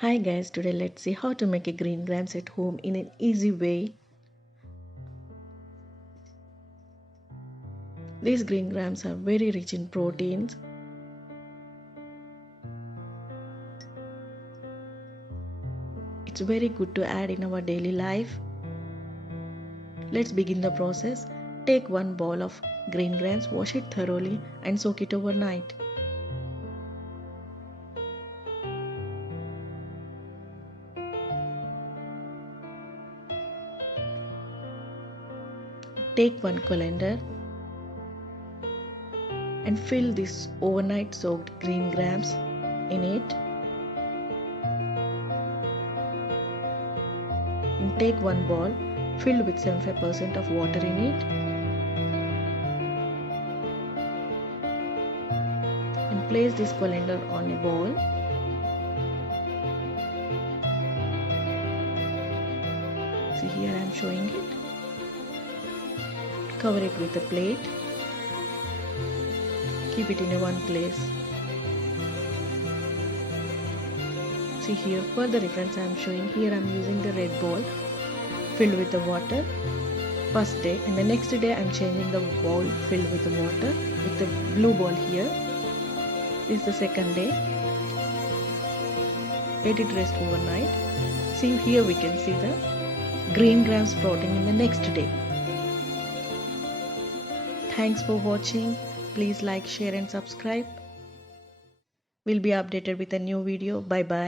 Hi guys, today let's see how to make a green grams at home in an easy way. These green grams are very rich in proteins. It's very good to add in our daily life. Let's begin the process. Take one bowl of green grams, wash it thoroughly and soak it overnight. Take one colander and fill this overnight soaked green grams in it. And take one bowl filled with 75% of water in it. And place this colander on a bowl. See, here I am showing it. Cover it with a plate. Keep it in a one place. See here, for the reference I am showing, here I am using the red bowl filled with the water first day, and the next day I am changing the bowl filled with the water with the blue bowl here. This is the second day. Let it rest overnight. See here, we can see the green grams sprouting in the next day. Thanks for watching. Please like, share and subscribe. We'll be updated with a new video. Bye bye.